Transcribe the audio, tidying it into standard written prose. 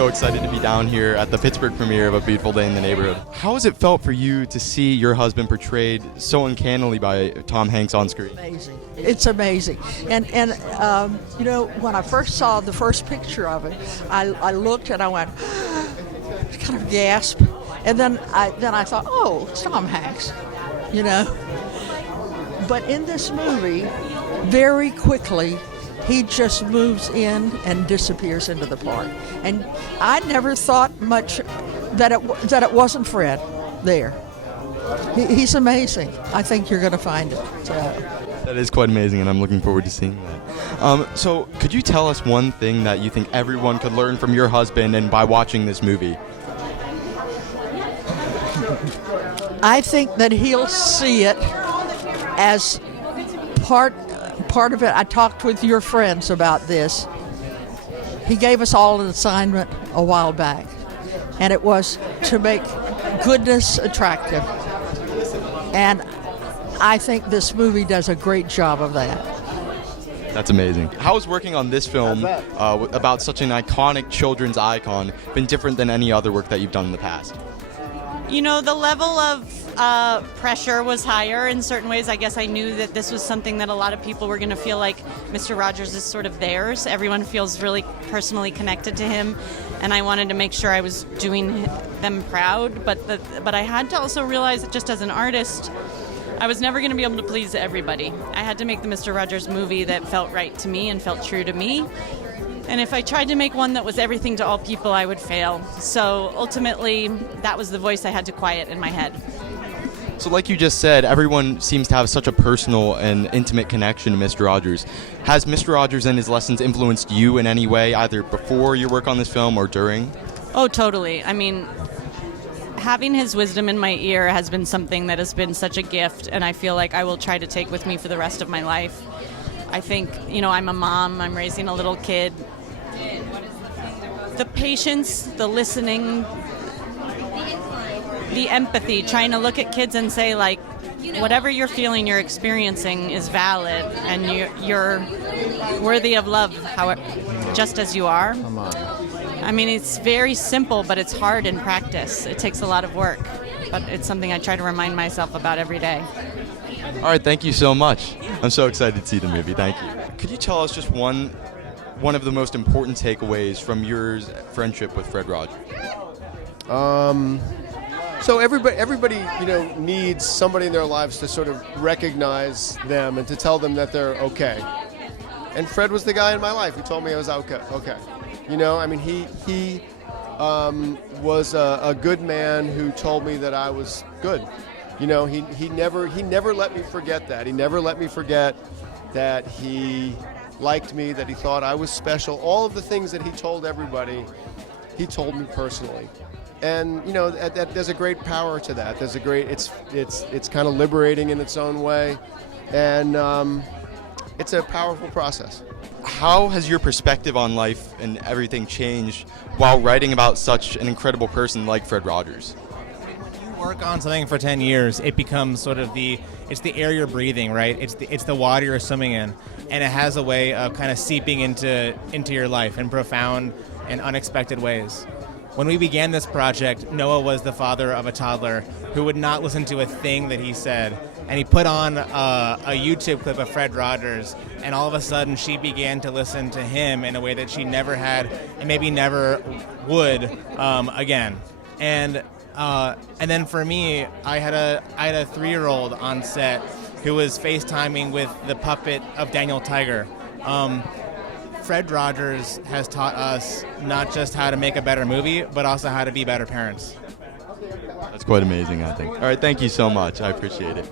so excited to be down here at the Pittsburgh premiere of A Beautiful Day in the Neighborhood. How has it felt for you to see your husband portrayed so uncannily by Tom Hanks on screen? Amazing. It's amazing. And you know, when I first saw the first picture of it, I looked and I went, kind of gasped. And then I thought, oh, it's Tom Hanks, you know. But in this movie, very quickly, he just moves in and disappears into the part. And I never thought much that it wasn't Fred there. He's amazing. I think you're going to find it. So. That is quite amazing, and I'm looking forward to seeing that. So could you tell us one thing that you think everyone could learn from your husband and by watching this movie? I think that he'll see it as part of it. I talked with your friends about this. He gave us all an assignment a while back, and it was to make goodness attractive. And I think this movie does a great job of that. That's amazing. How has working on this film about such an iconic children's icon been different than any other work that you've done in the past? You know, the level of pressure was higher in certain ways. I guess I knew that this was something that a lot of people were going to feel like Mr. Rogers is sort of theirs. Everyone feels really personally connected to him, and I wanted to make sure I was doing them proud. But I had to also realize that just as an artist, I was never going to be able to please everybody. I had to make the Mr. Rogers movie that felt right to me and felt true to me. And if I tried to make one that was everything to all people, I would fail. So ultimately, that was the voice I had to quiet in my head. So like you just said, everyone seems to have such a personal and intimate connection to Mr. Rogers. Has Mr. Rogers and his lessons influenced you in any way, either before your work on this film or during? Oh, totally. I mean, having his wisdom in my ear has been something that has been such a gift, and I feel like I will try to take with me for the rest of my life. I think, you know, I'm a mom, I'm raising a little kid. The patience, the listening, the empathy, trying to look at kids and say, like, whatever you're feeling, you're experiencing is valid, and you're worthy of love, just as you are. Come on. I mean, it's very simple, but it's hard in practice. It takes a lot of work, but it's something I try to remind myself about every day. All right, thank you so much. I'm so excited to see the movie. Thank you. Could you tell us just one of the most important takeaways from your friendship with Fred Rogers? So everybody, you know, needs somebody in their lives to sort of recognize them and to tell them that they're okay. And Fred was the guy in my life who told me I was okay. You know, I mean, he was a good man who told me that I was good. You know, he never let me forget that. He never let me forget that he liked me, that he thought I was special. All of the things that he told everybody, he told me personally. And you know, there's a great power to that. There's a great, it's kind of liberating in its own way, and it's a powerful process. How has your perspective on life and everything changed while writing about such an incredible person like Fred Rogers? When you work on something for 10 years, it becomes sort of it's the air you're breathing, right? It's the water you're swimming in, and it has a way of kind of seeping into your life in profound and unexpected ways. When we began this project, Noah was the father of a toddler who would not listen to a thing that he said. And he put on a YouTube clip of Fred Rogers, and all of a sudden she began to listen to him in a way that she never had and maybe never would again. And then for me, I had a 3-year-old on set who was FaceTiming with the puppet of Daniel Tiger. Fred Rogers has taught us not just how to make a better movie, but also how to be better parents. That's quite amazing, I think. All right, thank you so much. I appreciate it.